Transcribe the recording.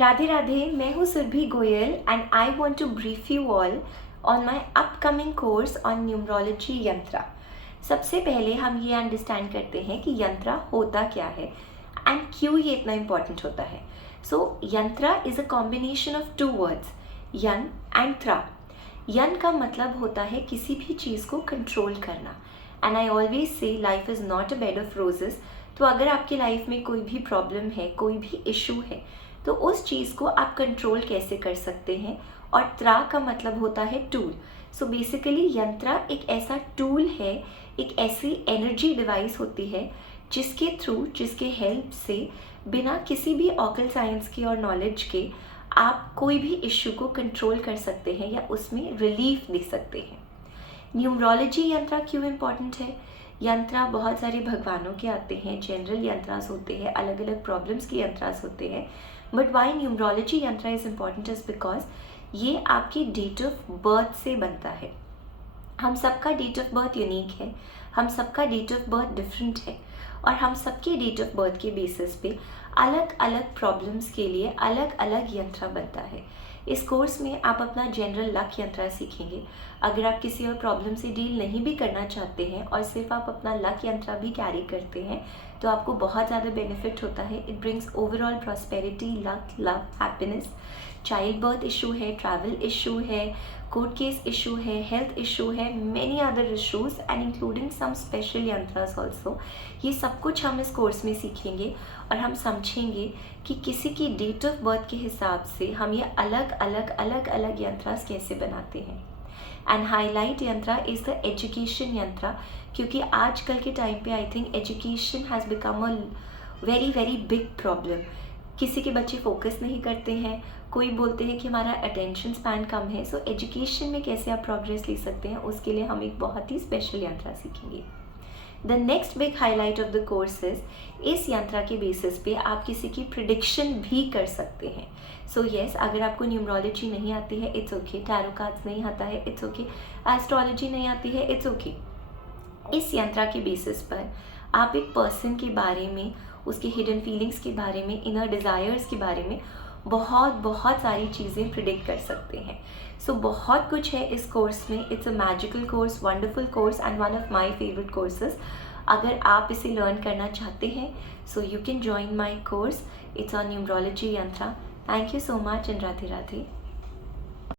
राधे राधे, मैं हूँ Surabhi Goyal and I want to brief you all on my upcoming course on numerology yantra. सबसे पहले हम ये अंडरस्टैंड करते हैं कि यंत्रा होता क्या है एंड क्यों ये इतना इम्पॉर्टेंट होता है। So yantra is a combination of two words, यन एंड त्रा। यन का मतलब होता है किसी भी चीज़ को कंट्रोल करना, and I always say life is not a bed of roses. तो अगर आपकी लाइफ में कोई भी प्रॉब्लम है, कोई भी इशू है, तो उस चीज़ को आप कंट्रोल कैसे कर सकते हैं। और त्रा का मतलब होता है टूल। सो बेसिकली यंत्रा एक ऐसा टूल है, एक ऐसी एनर्जी डिवाइस होती है जिसके थ्रू, जिसके हेल्प से, बिना किसी भी ऑकल साइंस की और नॉलेज के आप कोई भी इश्यू को कंट्रोल कर सकते हैं या उसमें रिलीफ दे सकते हैं। न्यूमरोलॉजी यंत्रा क्यों इम्पॉर्टेंट है? यंत्रा बहुत सारे भगवानों के आते हैं, जनरल यंत्रास होते हैं, अलग अलग प्रॉब्लम्स के यंत्रास होते हैं। बट वाई न्यूमरोलॉजी यंत्रा इज़ इम्पॉर्टेंट इज़ बिकॉज ये आपकी डेट ऑफ बर्थ से बनता है। हम सबका डेट ऑफ बर्थ यूनिक है, हम सबका डेट ऑफ बर्थ डिफरेंट है, और हम सबके डेट ऑफ बर्थ के बेसिस पे अलग अलग प्रॉब्लम्स के लिए अलग अलग यंत्रा बनता है। इस कोर्स में आप अपना जनरल लक यंत्रा सीखेंगे। अगर आप किसी और प्रॉब्लम से डील नहीं भी करना चाहते हैं और सिर्फ आप अपना लक यंत्रा भी कैरी करते हैं, तो आपको बहुत ज़्यादा बेनिफिट होता है। It brings overall prosperity, luck, love, happiness. Child birth issue है, ट्रैवल इशू है, कोर्ट केस इशू है, हेल्थ इशू है, many other issues and including some special yantras also. ये सब कुछ हम इस कोर्स में सीखेंगे और हम समझेंगे कि किसी की डेट ऑफ बर्थ के हिसाब से हम ये अलग अलग यंत्रास कैसे बनाते हैं। एंड हाईलाइट यंत्रा इज़ द एजुकेशन यंत्रा, क्योंकि आजकल के टाइम पे I think education has become a very big problem. किसी के बच्चे फोकस नहीं करते हैं, कोई बोलते हैं कि हमारा अटेंशन स्पैन कम है। सो एजुकेशन में कैसे आप प्रोग्रेस ले सकते हैं, उसके लिए हम एक बहुत ही स्पेशल यंत्रा सीखेंगे। The next big highlight of the course is, इस यंत्रा के बेसिस पे आप किसी की प्रिडिक्शन भी कर सकते हैं। सो येस, अगर आपको न्यूमरोलॉजी नहीं आती है, इट्स ओके। टैरो कार्ड्स नहीं आता है, इट्स ओके। एस्ट्रोलॉजी नहीं आती है, इट्स ओके। इस यंत्रा के बेसिस पर आप एक पर्सन के बारे में, उसके हिडन फीलिंग्स के बारे में, इनर डिज़ायर्स के बारे में बहुत सारी चीज़ें प्रिडिक्ट कर सकते हैं। सो बहुत कुछ है इस कोर्स में। It's a magical course, wonderful course and one of my favourite courses. अगर आप इसे लर्न करना चाहते हैं, so you can join my course. It's on numerology yantra. Thank you so much and Radhe Radhe.